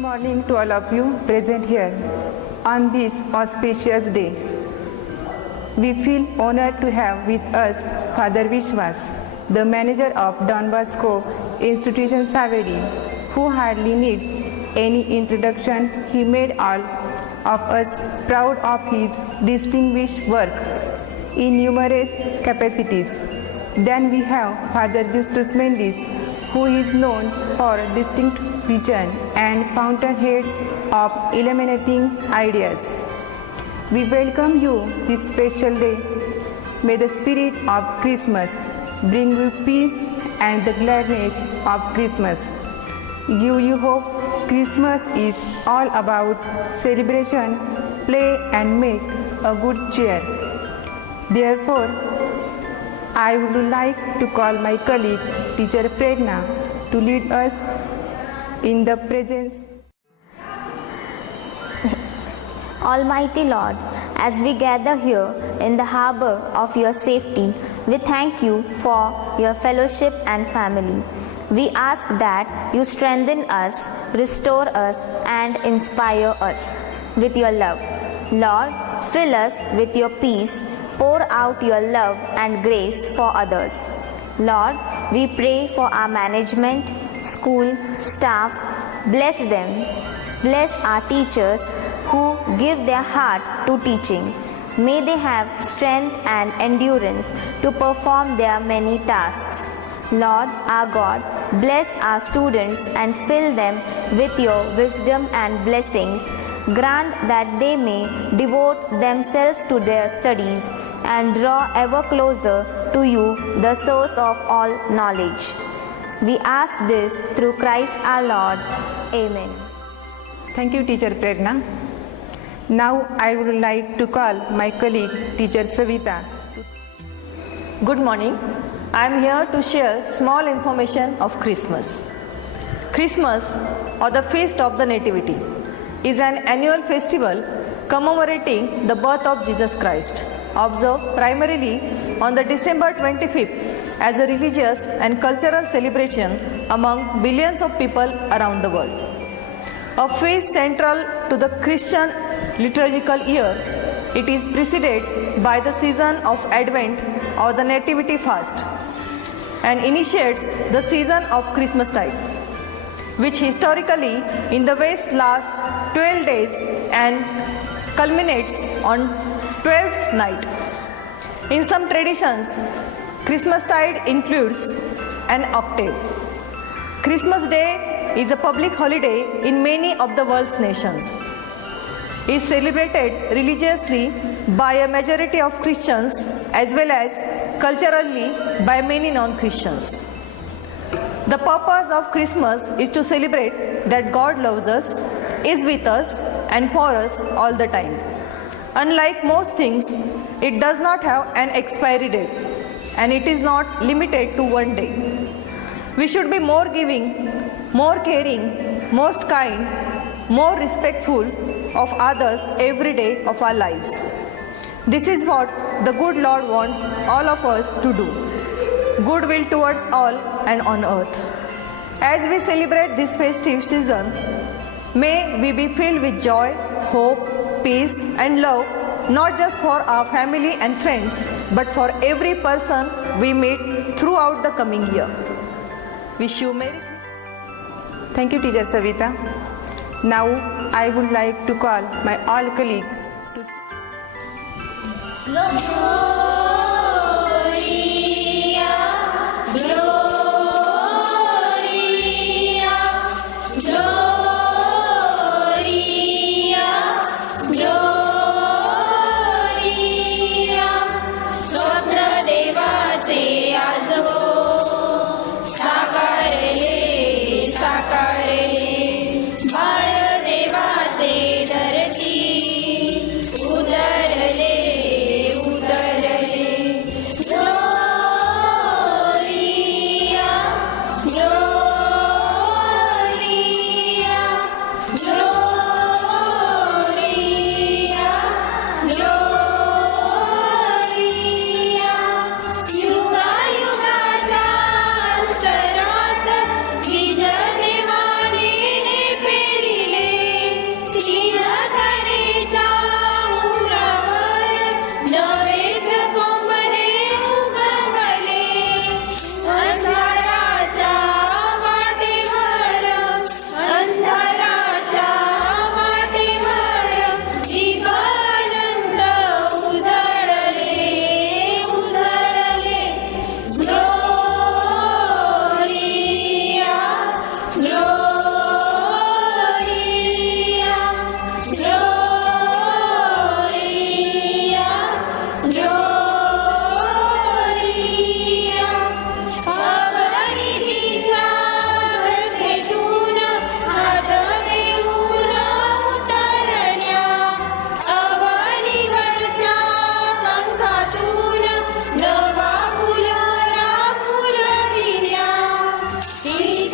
morning to all of you present here on this auspicious day. We feel honored to have with us Father Vishwas, the manager of Don Bosco Institution Saveri, who hardly need any introduction. He made all of us proud of his distinguished work in numerous capacities. Then we have Father Justus Mendes, who is known for distinct vision and fountainhead of illuminating ideas. We welcome you this special day. May the spirit of Christmas bring you peace and the gladness of Christmas. Give you hope. Christmas is all about celebration, play and make a good cheer. Therefore, I would like to call my colleague, Teacher Prerna, to lead us in the presence. Almighty Lord, as we gather here in the harbor of your safety, we thank you for your fellowship and family. We ask that you strengthen us, restore us, and inspire us with your love. Lord, fill us with your peace, pour out your love and grace for others. Lord, we pray for our management, school, staff. Bless them. Bless our teachers who give their heart to teaching. May they have strength and endurance to perform their many tasks. Lord our God, bless our students and fill them with your wisdom and blessings. Grant that they may devote themselves to their studies and draw ever closer to you, the source of all knowledge. We ask this through Christ our Lord. Amen. Thank you, Teacher Prerna. Now I would like to call my colleague, Teacher Savita. Good morning. I am here to share small information of Christmas. Christmas, or the Feast of the Nativity, is an annual festival commemorating the birth of Jesus Christ, observed primarily on the December 25th as a religious and cultural celebration among billions of people around the world. A feast central to the Christian liturgical year, it is preceded by the season of Advent or the Nativity fast and initiates the season of Christmastide, which historically in the West lasts 12 days and culminates on 12th night. In some traditions, Christmastide includes an octave. Christmas Day is a public holiday in many of the world's nations. It is celebrated religiously by a majority of Christians as well as culturally by many non-Christians. The purpose of Christmas is to celebrate that God loves us, is with us and for us all the time. Unlike most things, it does not have an expiry date and it is not limited to one day. We should be more giving, more caring, most kind, more respectful of others every day of our lives. This is what the good Lord wants all of us to do. Goodwill towards all and on earth. As we celebrate this festive season, may we be filled with joy, hope, peace and love, not just for our family and friends, but for every person we meet throughout the coming year. Wish you Merry Christmas. Thank you, Teacher Savita. Now I would like to call my all colleague to उतरले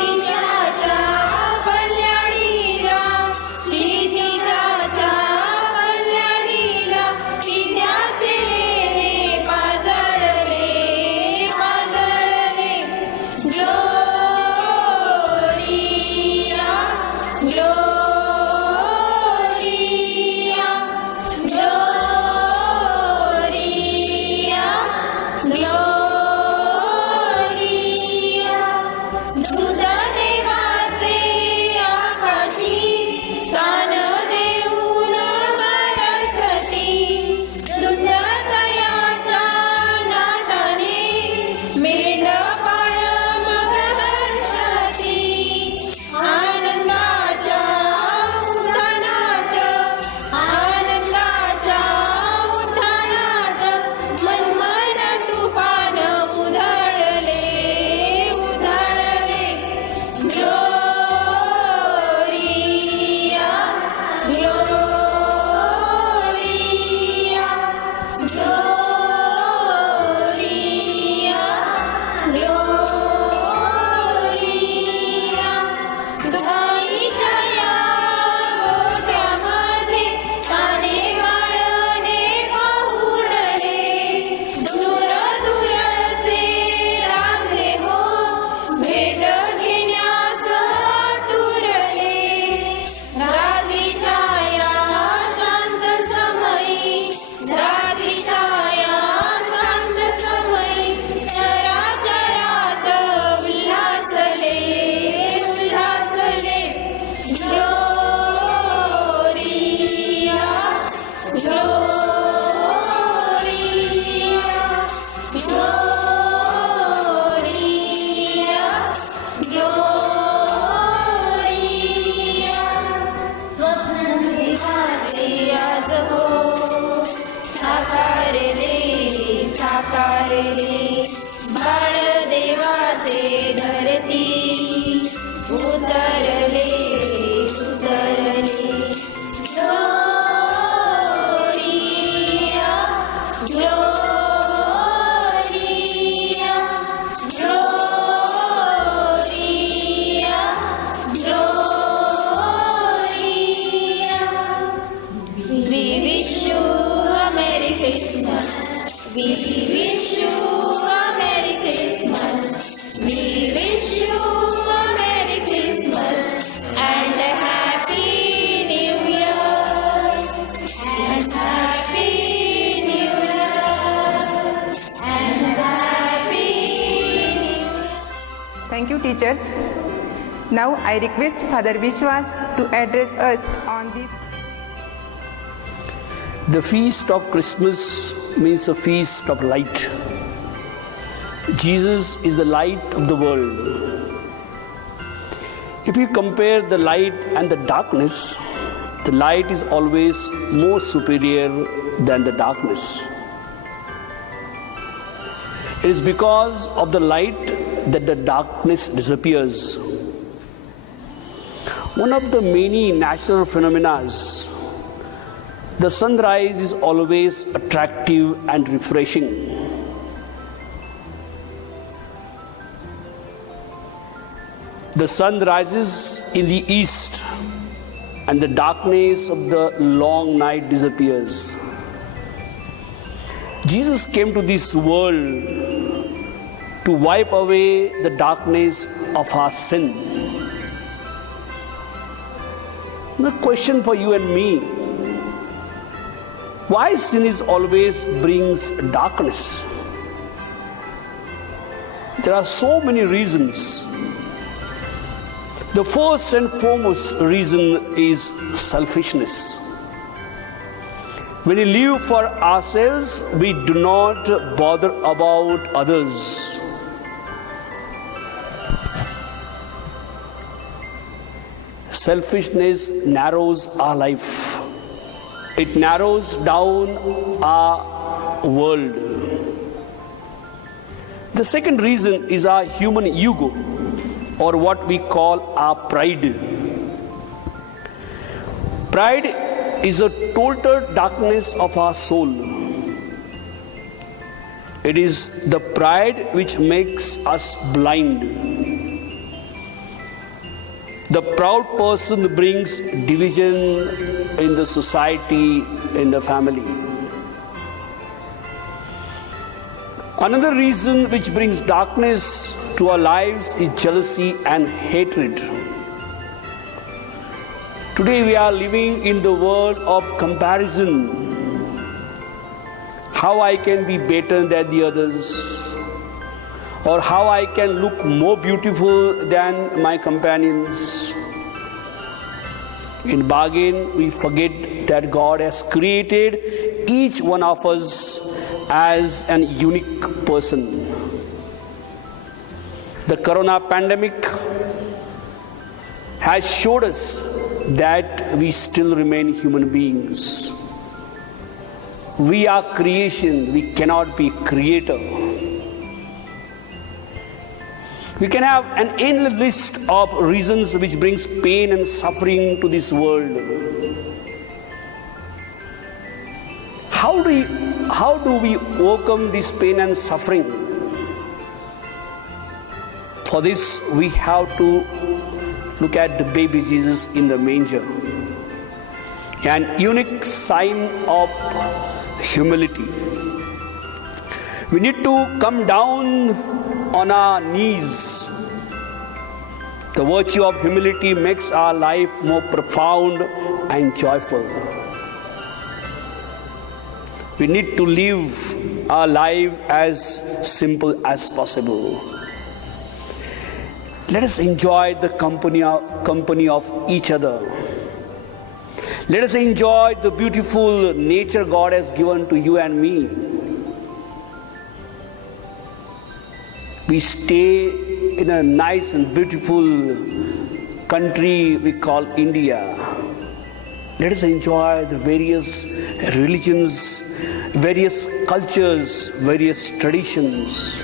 क्षितिजाच्या कल्याणीला क्षितिजाच्या कल्याणीला विद्याचे लेणे पाजळले पाजळले Gloria Gloria Gloria Gloria दूत देवाचे आकाशी सान देऊन बरसती सुंदरतयाच्या नादाने मेंढपाळ मग हर्षती आनंदाच्या उद्यानात आनंदाच्या उद्यानात मनमन तुफान उधळले उधळले ग्लोरिया ग्लोरिया ग्लोरिया ग्लोरिया गाईच्या या गोठ्यामध्ये काने गाळणे पाहुणले दूर दूरचे रांगे हो भेट घेण्यास आतुरले रात्रीच्या या शांत समयी रात्रीच्या या शांत समयी चराचरात उल्हासले उल्हासले ग्लोरिया ग्लोरिया ग्लोरिया ग्लोरिया स्वप्नदेवाचे आज हो साकारले साकारले बाळदेवाचे धरती उतरले उतरले Gloria Gloria Gloria Gloria We wish you a Merry Christmas. We wish you a Merry Christmas. We wish you a Merry Christmas and a Happy New Year. And Happy New Year. And Happy New Year. Thank you, teachers. Now I request Father Vishwas to address us on this. The feast of Christmas means a feast of light. Jesus is the light of the world. If you compare the light and the darkness, the light is always more superior than the darkness. It is because of the light that the darkness disappears. One of the many natural phenomena, the sunrise is always attractive and refreshing. The sun rises in the east and the darkness of the long night disappears. Jesus came to this world to wipe away the darkness of our sin. The question for you and me, why sin is always brings darkness? There are so many reasons. The first and foremost reason is selfishness. When we live for ourselves, we do not bother about others. Selfishness narrows our life. It narrows down our world. The second reason is our human ego, or what we call our pride. Pride is a total darkness of our soul. It is the pride which makes us blind. The proud person brings division in the society, in the family. Another reason which brings darkness to our lives is jealousy and hatred. Today we are living in the world of comparison. How I can be better than the others, or how I can look more beautiful than my companions. In bargain, we forget that God has created each one of us as an unique person. The corona pandemic has showed us that we still remain human beings. We are creation, we cannot be creator. We can have an endless list of reasons which brings pain and suffering to this world. How do we overcome this pain and suffering? For this, we have to look at the baby Jesus in the manger, an unique sign of humility. We need to come down on our knees. The virtue of humility makes our life more profound and joyful. We need to live our life as simple as possible. Let us enjoy the company of each other. Let us enjoy the beautiful nature God has given to you and me. We stay in a nice and beautiful country we call India. Let us enjoy the various religions, various cultures, various traditions.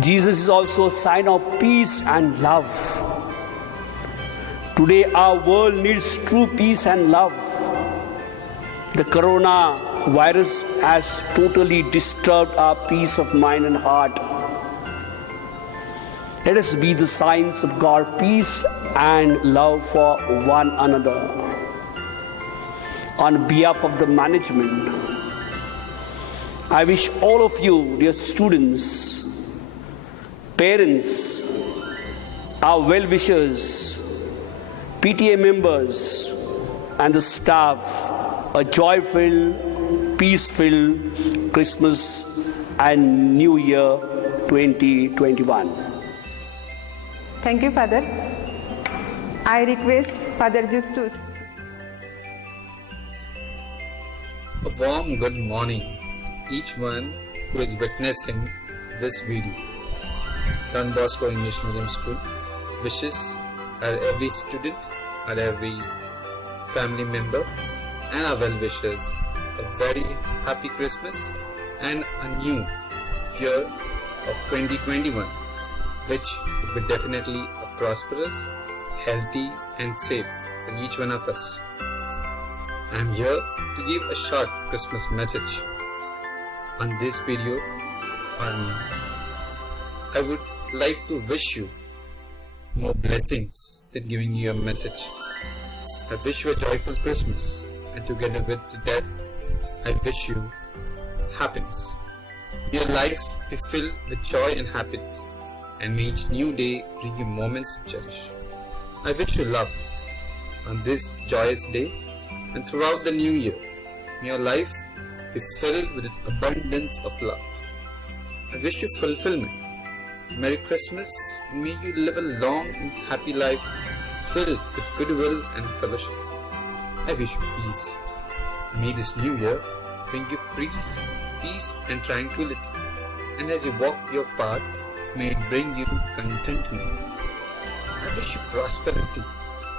Jesus is also a sign of peace and love. Today our world needs true peace and love. The coronavirus has totally disturbed our peace of mind and heart. Let us be the signs of God's peace and love for one another. On behalf of the management, I wish all of you, dear students, parents, our well-wishers, PTA members, and the staff a joy-filled, peace-filled Christmas and New Year 2021. Thank you, Father. I request Father Justus. A warm good morning, each one who is witnessing this video. Don Bosco English Medium School wishes our every student, our every family member, and our well-wishers a very happy Christmas and a new year of 2021, which will be definitely a prosperous, healthy, and safe for each one of us. I am here to give a short Christmas message on this video. I would like to wish you more blessings than giving you a message. I wish you a joyful Christmas, and together with that, I wish you happiness. May your life be filled with joy and happiness, and may each new day bring you moments to cherish. I wish you love on this joyous day and throughout the new year. May your life be filled with an abundance of love. I wish you fulfillment. Merry Christmas, and may you live a long and happy life filled with goodwill and fellowship. I wish you peace. May this new year bring you peace and tranquility. And as you walk your path, may it bring you contentment. I wish you prosperity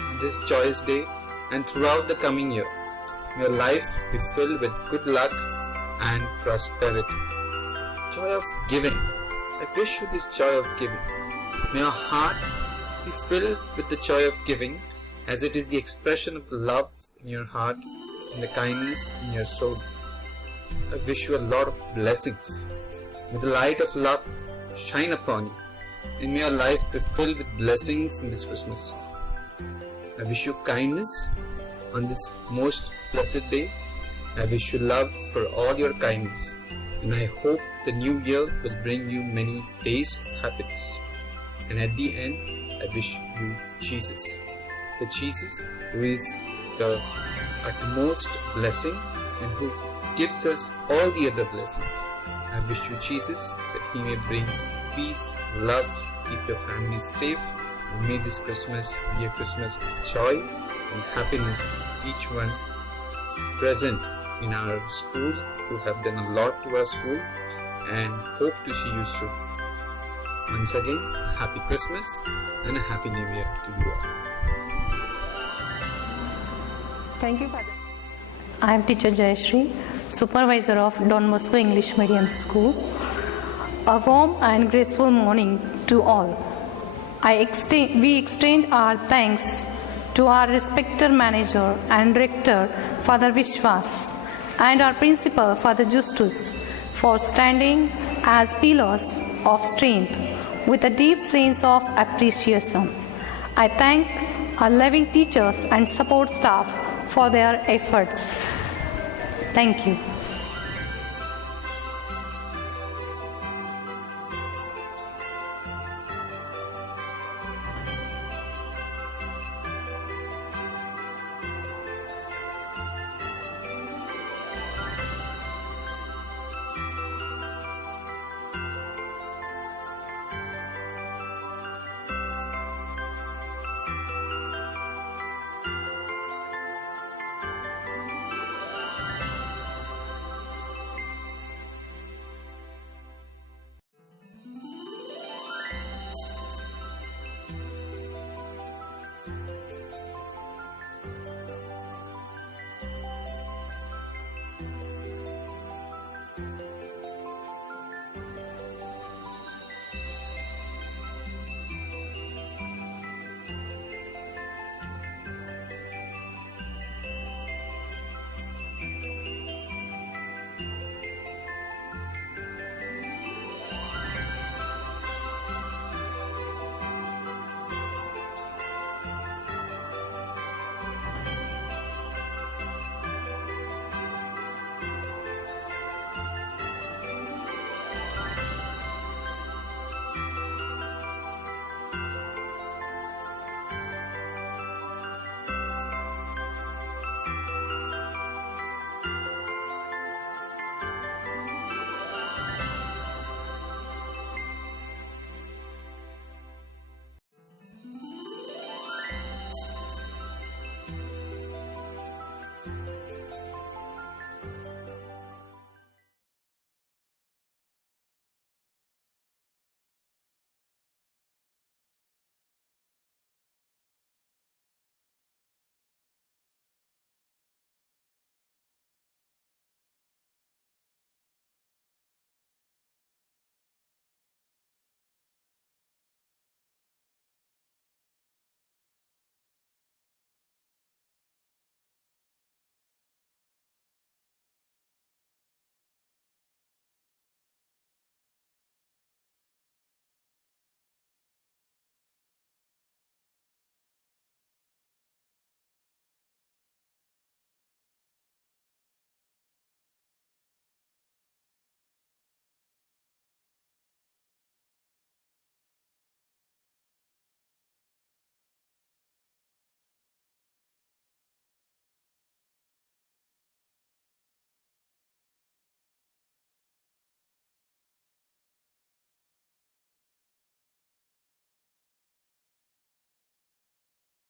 on this joyous day and throughout the coming year. May your life be filled with good luck and prosperity. Joy of giving. I wish you this joy of giving. May your heart be filled with the joy of giving, as it is the expression of the love in your heart and the kindness in your soul. I wish you a lot of blessings. May the light of love shine upon you, and may your life be filled with blessings in this Christmas season. I wish you kindness on this most blessed day. I wish you love for all your kindness, and I hope the new year will bring you many days of happiness. And at the end, I wish you Jesus, the Jesus who is the utmost blessing and who gives us all the other blessings. I wish you Jesus that He may bring peace, love, keep your family safe, and may this Christmas be a Christmas of joy and happiness to each one present in our school who have done a lot to our school, and hope to see you soon. Once again, a happy Christmas and a happy New Year to you all. Thank you, Father. I am teacher Jayashree, supervisor of Don Bosco English Medium School. A warm and graceful morning to all. We extend our thanks to our respected manager and director, Father Vishwas, and our principal, Father Justus, for standing as pillars of strength with a deep sense of appreciation. I thank our loving teachers and support staff for their efforts. Thank you.